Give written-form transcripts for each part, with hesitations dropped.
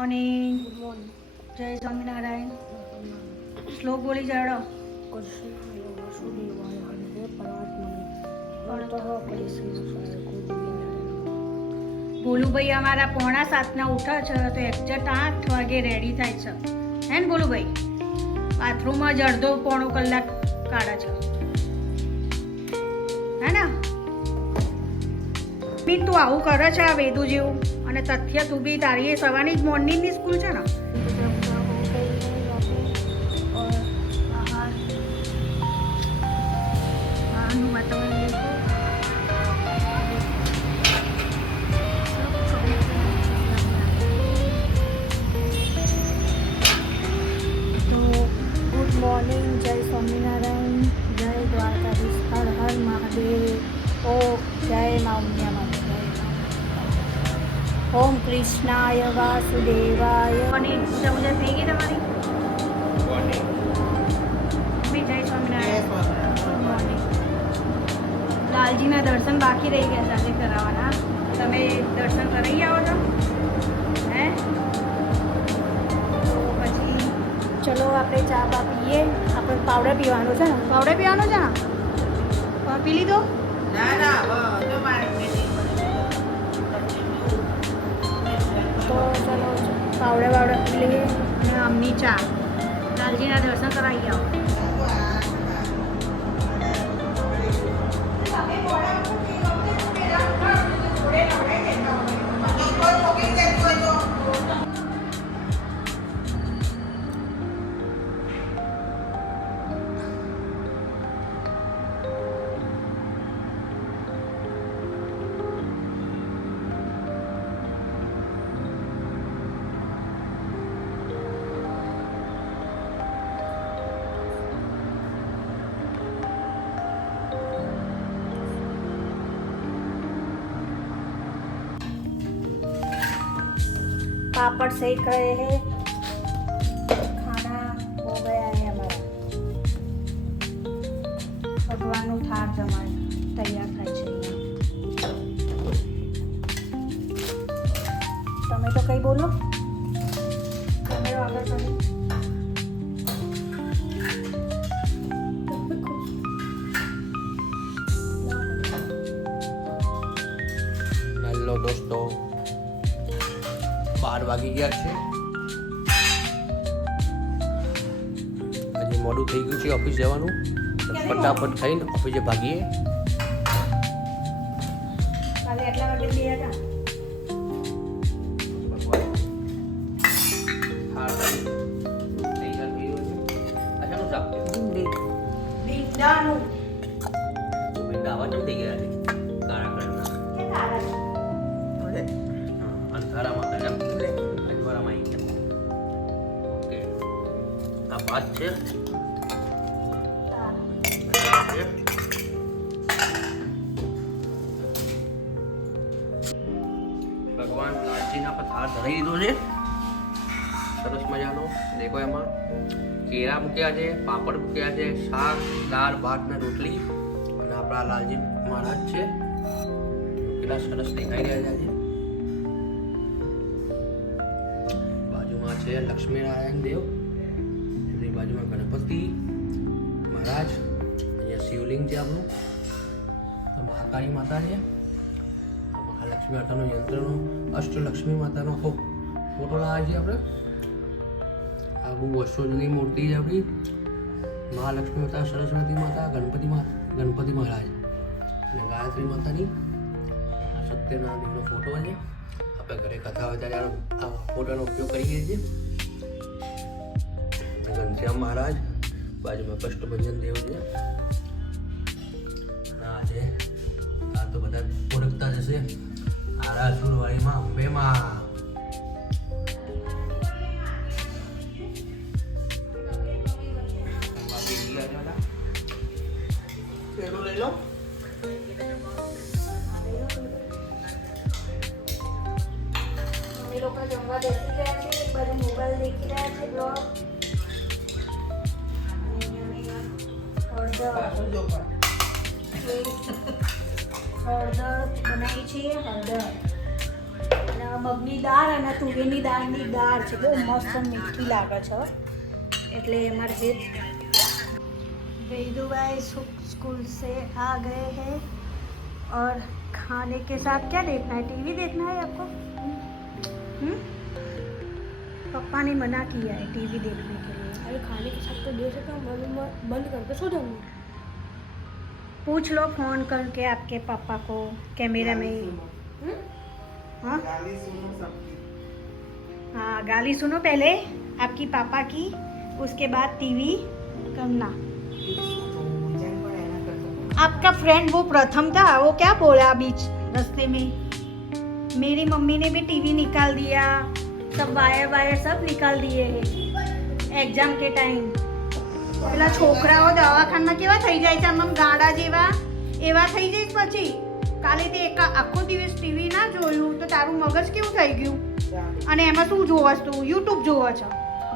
Morning. Good morning. જય સ્વામિનારાયણ. શ્લોક બોલી જાડો. ભોલુભાઈ અમારા 6:45 ઉઠે છે તો એક્ઝેક્ટ 8 વાગે રેડી થાય છે. હે ને ભોલુભાઈ? બાથરૂમમાં જ અડધો પોણો કલાક કાઢે છે. હે ને? બી તું આવું કરે છે આ વેદુ જેવું, અને તથ્ય તું બી તારી સવારની જ મોર્નિંગની સ્કૂલ છે ને? આનું વાતાવરણ દેખો. તો ગુડ મોર્નિંગ. જય સ્વામિનારાયણ, જય દ્વારકાધીશ, હર હર મહાદેવ. ઓ જય મા ઉમિયા માતા, ઓમ કૃષ્ણાય વાસુદેવાય. અને પૂજા પૂજા થઈ ગઈ તમારી? બી જય સ્વામિનારાયણ. Good morning. લાલજીના દર્શન બાકી રહી ગયા સાથે કરાવવાના. તમે દર્શન કરી આવો છો? હે? તો પછી ચલો આપણે ચા બા પીએ. આપણે પાવડર પીવાનો છે ને? પાવડે પીવાનો છે ને? પી લીધો? તો ચલો પાવડર વાવડર પી લઈએ. અને આમની ચા. લાલજીના દર્શન કરાવી આવો. पापड़ सेक रहे हैं. खाना हो गया है हमारा. ભગવાનનું થાળ જમાય તૈયાર થાય છે અહીંયા. તમે તો કઈ બોલો. તમે આગળ કરો. હેલો દોસ્તો, 12 વાગી ગયા છે. હજી મોડું થઈ ગયું છે ઓફિસ જવાનું. ફટાફટ ખાઈને ઓફિસે ભાગીએ. કાલે આટલા વાગે ગયા હતા. ભીંડાનું આવા ચમ થઈ ગયા છે કાળા કલરના. કે તારા અંધારામાં હતા અજવાળામાં આવી ગયા. ઓકે, આ ભાત છે. ભગવાન લાલજીના પર થાળ ધરાઈ દીધો છે સરસ મજાનો. દેખો એમાં કેળા મૂક્યા છે, પાપડ મૂક્યા છે, શાક, દાળ, ભાત ને રોટલી. અને આપણા લાલજી મહારાજ છે, કેટલા સરસ દેખાઈ રહ્યા છે. બાજુમાં છે લક્ષ્મીનારાયણ દેવ, એમની બાજુમાં ગણપતિ મહારાજ. અહીંયા શિવલિંગ છે આપણું. આ મહાકાળી માતા છે. આ મહાલક્ષ્મી માતાનો યંત્રનો અષ્ટલક્ષ્મી માતાનો ફોટો લાવે છે આપણે. આ બહુ વર્ષો જૂની મૂર્તિ છે આપણી. મહાલક્ષ્મી માતા, સરસ્વતી માતા, ગણપતિ મહારાજ અને ગાયત્રી માતાની આ સત્યનારાયણનો ફોટો છે. આપણે ઘરે કથા હોય ત્યારે આ ફોટોનો ઉપયોગ કરીએ છીએ. ઘનશ્યામ મહારાજ, બાજુમાં કષ્ટભંજન દેવ છે. આ છે, આ તો બધા ઓળખતા જશે. આરાસુરવાળીમાં અંબેમાં. લઈ લો. અમે લોકો જમવા બેસી ગયા છે. એક બાજુ મોબાઈલ દેખી રહ્યા છે બ્લોગ. હળદર બનાવી છે. હળદર અને મગની દાળ અને તુવેરની દાળની દાળ છે, બહુ મસ્ત મીઠી લાગે છે, એટલે અમારે જે वेदू भाई स्कूल से आ गए हैं और खाने के साथ क्या देखना है, टीवी देखना है आपको? पापा ने मना किया है टीवी देखने के लिए। अरे खाने के साथ तो दे सकता हूँ, मैं बंद करके सो जाऊँगी। पूछ लो फोन करके आपके पापा को कैमरा में। हाँ हाँ, गाली सुनो पहले आपकी पापा की, उसके बाद टीवी करना। आपका फ्रेंड वो प्रथम था, वो क्या बोला बीच रास्ते में? मेरी मम्मी ने भी टीवी निकाल दिया, सब वायर सब निकाल दिए हैं एग्जाम के टाइम। પેલા છોકરાઓ દવાખાનામાં કેવા થઈ જાય છે, આમ ગાડા જેવા એવા થઈ જાય પછી. કાલે તે આખો દિવસ ટીવી ના જોયું તો તારું મગજ કેવું થઈ ગયું? અને એમાં શું જોવસ તું? યુટ્યુબ જોવો છો,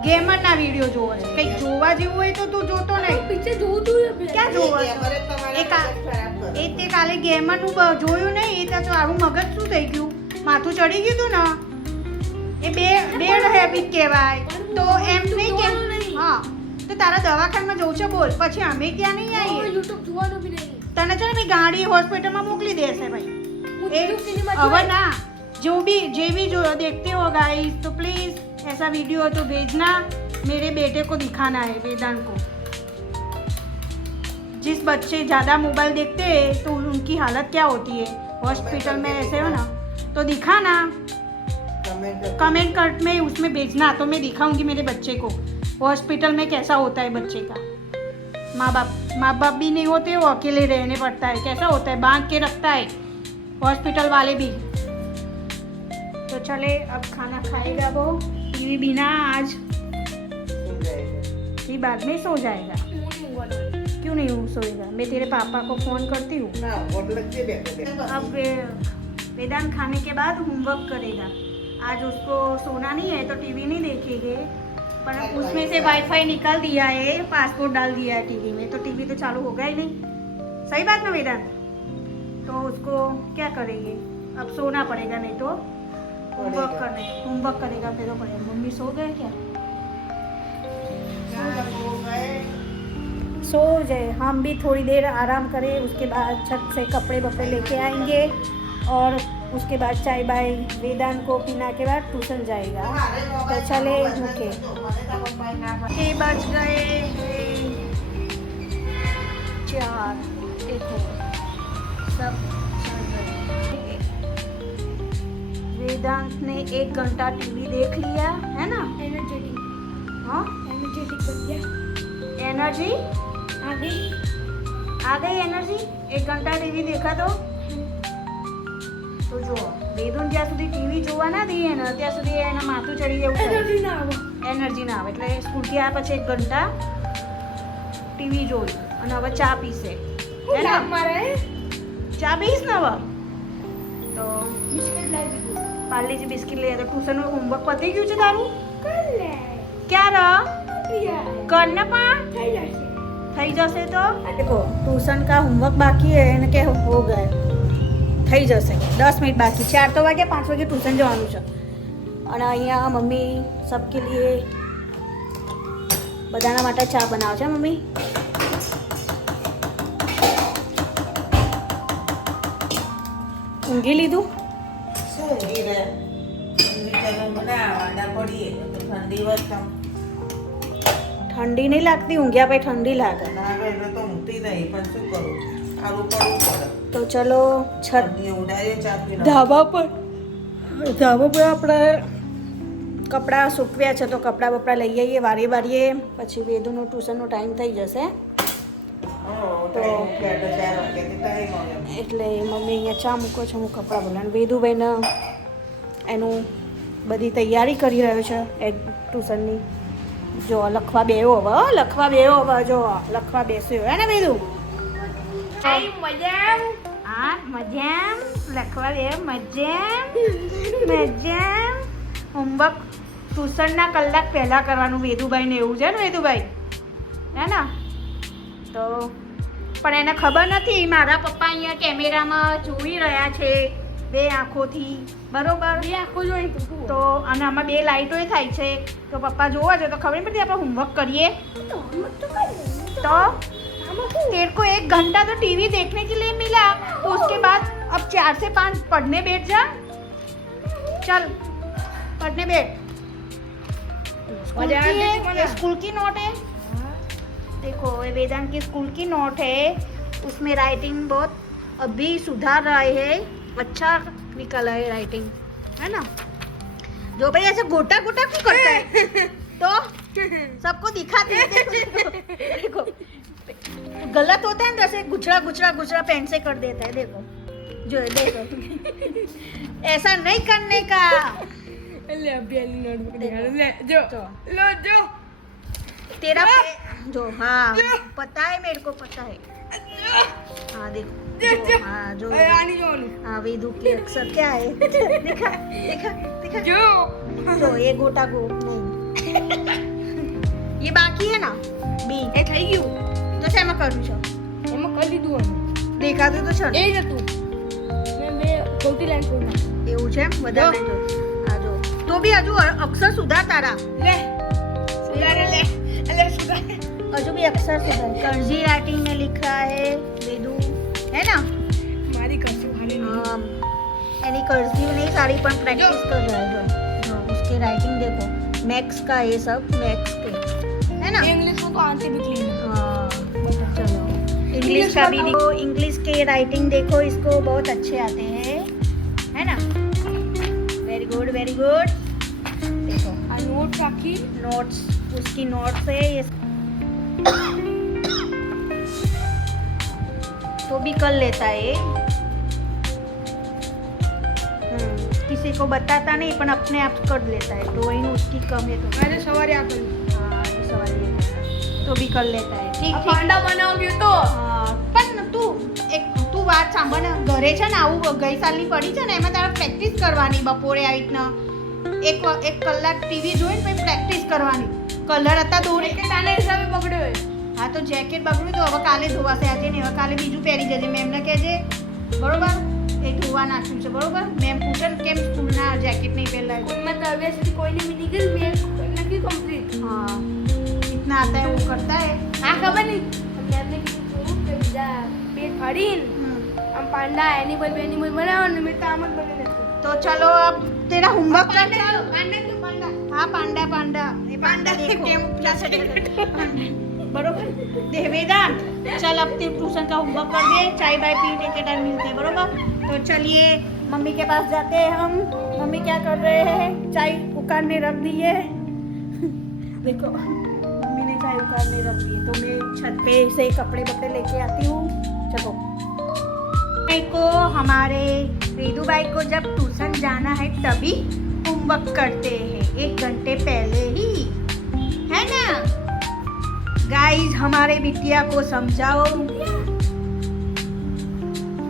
ગેમરના વિડીયો જોવો છો, કંઈક જોવા જેવું હોય તો તું જોતો નહીં. પીછે જોઉં તું ક્યાં જોવો છો? એ તે કાલે ગેમરનું જોયું નહીં, એ તો તારું મગજ શું થઈ ગયું? માથું ચડી ગયું તું ને, એ બેડ હેબિટ કહેવાય. તો એમ નહીં કે હા, તો તારા દવાખાનામાં જવું છે બોલ, પછી અમે ત્યાં નહીં આવીએ. યુટ્યુબ જોવાનું બી નહીં. તને છે ને ભાઈ ગાડી હોસ્પિટલમાં મોકલી દેશે ભાઈ. હવે ના, जो भी जो देखते हो गाइस, तो प्लीज़ ऐसा वीडियो तो भेजना, मेरे बेटे को दिखाना है, वेदांत को। जिस बच्चे ज़्यादा मोबाइल देखते हैं तो उनकी हालत क्या होती है हॉस्पिटल में, ऐसे हो ना, तो दिखाना, कमेंट कर में उसमें भेजना, तो मैं दिखाऊंगी मेरे बच्चे को हॉस्पिटल में कैसा होता है बच्चे का। माँ बाप भी नहीं होते, वो अकेले रहने पड़ता है, कैसा होता है, बांध के रखता है हॉस्पिटल वाले भी। तो चले अब खाना खाएगा वो, टीवी बिना आज ही बाद में सो जाएगा। क्यों नहीं सोएगा? मैं तेरे पापा को फ़ोन करती हूँ। अब वेदांत खाने के बाद होमवर्क करेगा। आज उसको सोना नहीं है तो टीवी नहीं देखेंगे, पर उसमें से वाईफाई निकाल दिया है, पासपोर्ट डाल दिया है टीवी में, तो टीवी तो चालू होगा ही नहीं। सही बात ना वेदांत? तो उसको क्या करेंगे, अब सोना पड़ेगा, नहीं तो होमवर्क करेगा फिर तो पड़ेगा। मम्मी सो गए क्या? सो जाए, हम भी थोड़ी देर आराम करें, उसके बाद छत से कपड़े वपड़े लेके आएंगे और उसके बाद चाय बाय वेदांत को पीना के बाद ट्यूशन जाएगा। तो चले ओके, बज गए 4, देखो सब चल रहे। वेदांत ने 1 घंटा टीवी देख लिया है ना, एनर्जेटिक, हाँ एनर्जेटिक बन गया। एनर्जी आ गई एनर्जी। 1 घंटा टीवी देखा तो જો વેદુન જ્યાં સુધી ટીવી જોવા ના દઈએ ને ત્યાં સુધી એના માથું ચડી જવું, એનર્જી ના આવે. એટલે સ્કૂલથી આ પછી 1 ઘંટા ટીવી જોઈ અને હવે ચા પીશે. ચા પીશ ને હવે તો પાર્લેજી બિસ્કિટ લઈ. તો ટ્યુશનનું હોમવર્ક પતી ગયું છે તારું? ક્યારે કરના પણ થઈ જશે તો देखो ट्यूशन का होमवर्क बाकी है એને કે हो गए, થઈ જશે. 10 મિનિટ બાકી, 4 તો વાગ્યા, 5 વાગે ટ્યુશન જવાનું છે. અને અહીંયા મમ્મી સબકે લીએ બધાના માટે ચા બનાવે છે. મમ્મી ઊંઘી લીધું? ઠંડી નહીં લાગતી? ઊંઘ્યા પછી ઠંડી લાગે. તો ચલો છત ધાબા પર આપણે કપડાં સૂકવ્યા છે, તો કપડાં બપડા લઈ આવીએ વારીએ, પછી વેદુનું ટ્યુશનનો ટાઈમ થઈ જશે. તો એટલે મમ્મી અહીંયા ચા મૂકો છો, હું કપડાં બોલાને વેદુભાઈને એનું બધી તૈયારી કરી રહ્યો છે ટ્યુશનની. જો લખવા બેહો હવે, જો લખવા બેસ્યો હે ને વેદુ? મજામ લખવા દે, મજામ. હોમવર્ક ટ્યુશનના કલાક પહેલાં કરવાનું વેદુભાઈને, એવું છે ને વેદુભાઈ? હે ને? તો પણ એને ખબર નથી મારા પપ્પા અહીંયા કેમેરામાં જોઈ રહ્યા છે બે આંખોથી બરોબર. બે આખો જોઈ તો અને આમાં બે લાઇટોય થાય છે. તો પપ્પા જોવા છે તો ખબર નહીં પડતી આપણે હોમવર્ક કરીએ तो तेरे को 1 घंटा तो टीवी देखने के लिए मिला तो उसके बाद अब 4 से 5 पढ़ने बैठ जा. चल पढ़ने बैठ. स्कूल की नोट है. देखो ये वेदांत की स्कूल की नोट है. उसमें राइटिंग बहुत अभी सुधार रहे हैं. अच्छा निकला है राइटिंग है ना. जो भाई ऐसे गोटा गोटा क्यों करता है तो सबको दिखाते हैं. देखो गलत होता है ना जैसे गुचड़ा गुचड़ा गुचड़ा पेन से कर देता है. देखो जो देखो ऐसा नहीं करने का. ले अभी वाली नोटबुक दिखा ले जो लो जो तेरा जो हाँ पता है मेरे को पता है. हाँ देखो जो हाँ जो आनी जो हाँ वेदू के अक्षर क्या है दिखा दिखा दिखा जो जो ये गोटा गो नहीं ये बाकी है ना बी એ થઈ ગયું તો શેમાં કરવું છે એમાં કરી લીધું અમે દેખાતું તો છે એ જ હતું મેં બે ગોતી લાઈન પૂર્ણ એવું છે બધા નહીં તો આ જો તો બી હજુ અક્ષર સુધાર તારા લે સુધારે લે અલે સુધારે हजू भी अक्षर सुधार. कर्जी राइटिंग में लिख रहा है वेदू है ना. મારી કશું હાલે નહીં एनी कर्जी नहीं सारी पर प्रैक्टिस कर रहा है जो उसके राइटिंग देखो मैक्स का ये सब मैक्स के है ना. इंग्लिश में तो आंटी भी क्लीन हाँ चलो इंग्लिश का भी देखो. इंग्लिश के राइटिंग देखो इसको बहुत अच्छे आते हैं है ना. Very good very good. देखो આ નોટ રાખી नोट्स उसकी नोट्स है ये तो भी कर लेता है. किसी को बताता नहीं पर अपने आप कर लेता है. ड्राइंग उसकी कम है तो આજે સવારે આ કર્યું हाँ ये सवाल ये है. तो भी कर लेता है. ठीक આ ठीक. પાંડા બનાવ્યો તો હા, પણ તું વાત સાંભળ ને ઘરે છે ને આવું ગઈ સાલની પડી છે ને એમાં તારે પ્રેક્ટિસ કરવાની બપોરે આવી રીતના એક કલાક ટીવી જોઈને પછી પ્રેક્ટિસ કરવાની. કલર હતા દોરી કે તાના હિસાબે પકડ્યો હોય હા તો જેકેટ બગડ્યું તો હવે કાલે ધોવાશે. આજે નહીં હવે કાલે બીજું પહેરી જજે. મેમને કહેજે બરોબર એ ધોવા નાખ્યું છે બરોબર. મેમ પૂછે ને કેમ સ્કૂલના જેકેટ નહીં પહેરલાય. ઉનમાં તો હવે સુધી કોઈને બી નીકળ મેં નથી કમ્પ્લીટ हाँ इतना आता है वो करता है. આ ખબર નહીં મેમને કીધું કે બીજા પેટ ફાડીને આમ પાંડા એનિમલ બનાવવાનું મેં તો આમ જ બની નથી तो चलो अब तेरा होमवर्क कर. પાંડા તો પાંડા हाँ पांडा पांडा ये पांडा देखो बरोबर दे वेदांत. चल अब तू ट्यूशन का होमवर्क कर दे. चाय बाय पीने के टाइम मिलते हैं बरोबर. तो चलिए मम्मी के पास जाते हैं हम. मम्मी क्या कर रहे हैं चाय उकारने रख दी है. देखो मम्मी ने चाय उकारने रख दी है तो मैं छत पे से कपड़े बपड़े लेके आती हूँ. चलो भाई को हमारे वेदू भाई को जब ट्यूशन जाना है तभी होमवर्क करते हैं 1 घंटे पहले ही है ना. गाइस हमारे बिटिया को समझाओ.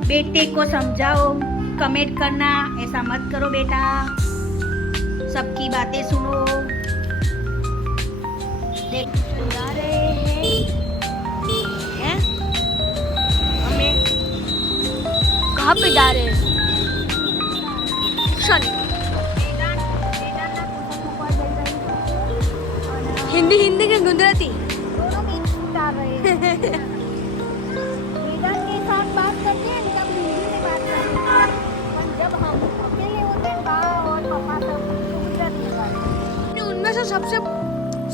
बेटे को समझाओ. कमेंट करना ऐसा मत करो बेटा. सबकी बातें सुनो. देख जा रहे हैं हमें कहाँ पे जा रहे हैं ट्यूशन हिंदी हिंदी के गुजराती वेदांत के साथ बात करते हैं तब हिंदी में बात करते हैं. पर जब हम अकेले होते हैं माँ और पापा सब गुजराती में बात करते हैं. उनमें से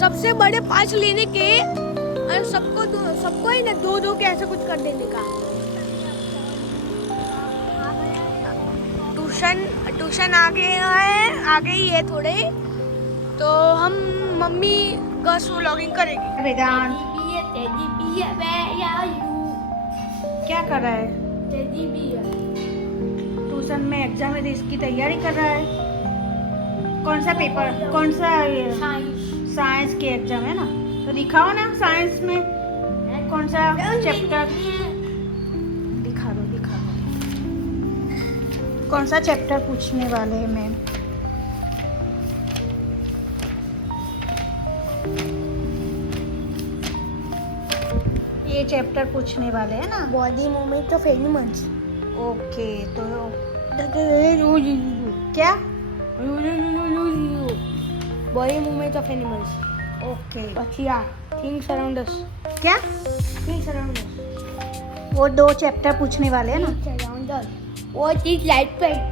सबसे बड़े 5 लेने के और सबको ही ना 2-2 के ऐसा कुछ कर देने का. ट्यूशन आगे ही है थोड़े तो हम मम्मी बस व्लॉगिंग करेगी. वेदांत क्या कर रहा है ट्यूशन में एग्जाम है तो इसकी तैयारी कर रहा है. कौन सा पेपर कौन सा साइंस के एग्जाम है ना. तो दिखाओ ना साइंस में कौन सा चैप्टर दिखा दो. कौन सा चैप्टर पूछने वाले हैं मैम. ये चैप्टर पूछने वाले हैं ना. Body movement of animals. Okay तो क्या Body movement of animals. Okay પછી આ things around us. क्या Things around us. वो 2 चैप्टर पूछने वाले हैं ना Things around us. What is light plane?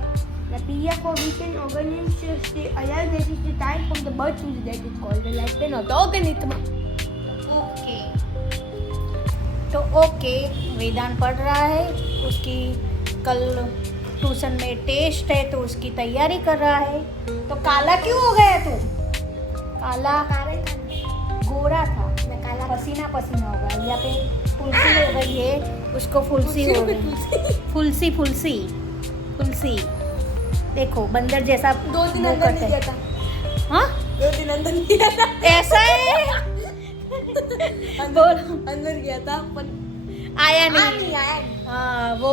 The period for which an organism stay alive that is the time from the birth to the death is called the lifespan of the organism. Okay तो okay वेदांत पढ़ रहा है, उसकी कल tuition में test है तो उसकी तैयारी कर रहा है। तो काला क्यों हो गया तू? काला गोरा था, पसीना पसीना हो गया। यहाँ पे फुलसी हो गई है, उसको फुलसी हो गई, फुलसी फुलसी फुलसी। देखो बंदर जैसा 2 दिन मुंह अंदर करते नहीं हैं। जाता. हाँ 2 दिन अंदर नहीं जाता. ऐसा है बोल अंदर गया था पर आया आ नहीं। नहीं आया. हाँ वो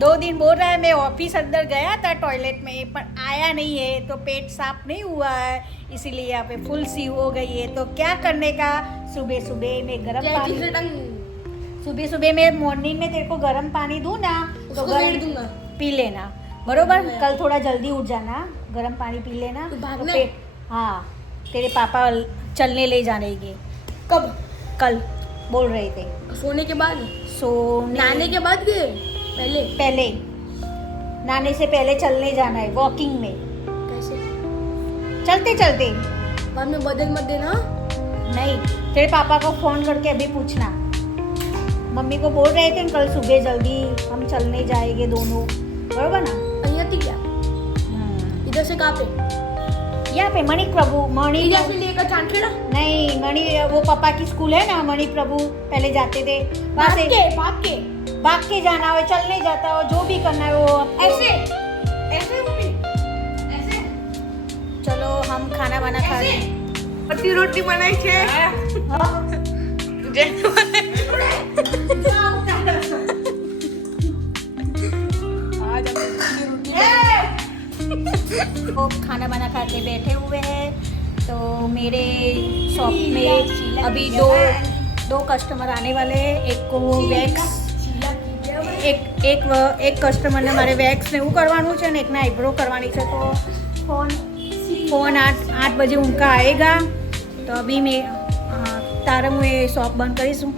2 दिन बोल रहा है मैं ऑफिस अंदर गया था टॉयलेट में पर आया नहीं है, तो पेट साफ नहीं हुआ है, इसीलिए यहाँ पे फुल सी हो गई है। तो क्या करने का, सुबह सुबह में गर्म पानी, सुबह सुबह में मॉर्निंग में तेरे को गर्म पानी दूँ ना तो उसको गर्म भेज दूंगा. पी लेना, बरोबर। कल थोड़ा जल्दी उठ जाना, गर्म पानी पी लेना तो तो भागना? पेट, हाँ तेरे पापा चलने ले जानेंगे कब? कल बोल रहे थे। सोने के बाद? सोने नहाने के बाद के पहले? पहले नहाने से पहले चलने जाना है, वॉकिंग में, कैसे? चलते चलते। बाद में बदल मत देना. नहीं तेरे पापा को फोन करके अभी पूछना, मम्मी को बोल रहे थे कल सुबह जल्दी हम चलने जाएंगे दोनों, बरोबर ना। અહીંયા થી क्या? इधर से कहाँ पे? यहाँ पे मणि प्रभु, मणि इधर से लेकर चांदखेड़ा? नहीं मणि वो पापा की स्कूल है ना, मणि प्रभु पहले जाते थे वहाँ से भाग के भाग के जाना हो, चलने जाता हो, जो भी करना है वो ऐसे ऐसे मम्मी ऐसे. चलो हम खाना वाना खा ऐसे? लें। पत्ती रोटी बनाई छे. वो खाना वाना खा के बैठे हुए हैं। तो मेरे शॉप में अभी दो कस्टमर आने वाले हैं। एक को वैक्स, એક કસ્ટમરને મારે વેક્સ ને એવું કરવાનું છે ને એકને આઈબ્રો કરવાની છે। તો ફોન 8 બજે ઉનકા આएगा। તો અભી મેં તારે હું એ શોપ બંધ કરીશું,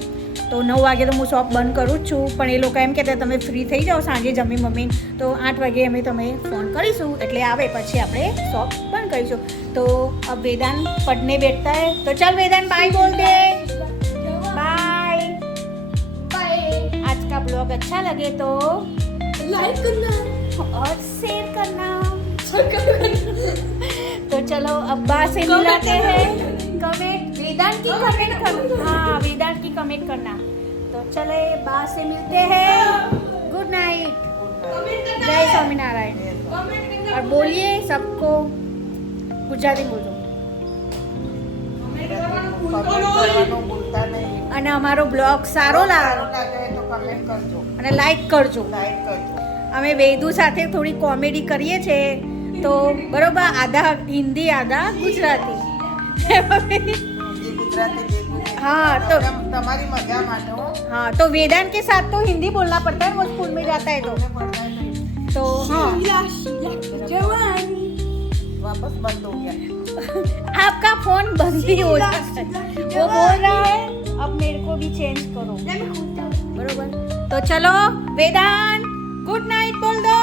તો 9 વાગે તો હું શોપ બંધ કરું જ છું, પણ એ લોકો એમ કહેતા તમે ફ્રી થઈ જાઓ સાંજે જમી મમ્મી, તો 8 વાગે અમે તમે ફોન કરીશું એટલે આવે પછી આપણે શોપ બંધ કરીશું। તો अब वेदांत पढ़ने बैठता है, तो चल वेदांत बाय बोल दे, बाय बाय। आज का ब्लॉग अच्छा लगे तो लाइक करना और शेयर करना। करना। तो चलो अब्बा से मिलाते हैं। कमेंट वेदांत की कमेंट करना, हाँ वेदांत की कमेंट करना। तो चले बा से मिलते हैं। गुड नाइट, जय स्वामीनारायण। और बोलिए सबको गुजराती बोलो અને અમારો બ્લોગ સારો લાગે તો કમેન્ટ કરજો, અને લાઈક કરજો। લાઈક કરજો। અમે વેદુ સાથે થોડી કોમેડી કરીએ છીએ, તો બરોબર આધા હિન્દી આધા ગુજરાતી। હિન્દી ગુજરાતી देखो। हाँ तो તમારી મજા માટે હો। हाँ तो वेदांत के साथ तो हिंदी बोलना पड़ता है, वो स्कूल में जाता है तो हाँ जवानी वापस बंद हो गया। आपका फोन बंद भी हो जाता है। वो बोल रहा है अब मेरे को भी चेंज करो, बरोबर। तो चलो वेदांत गुड नाइट बोल दो।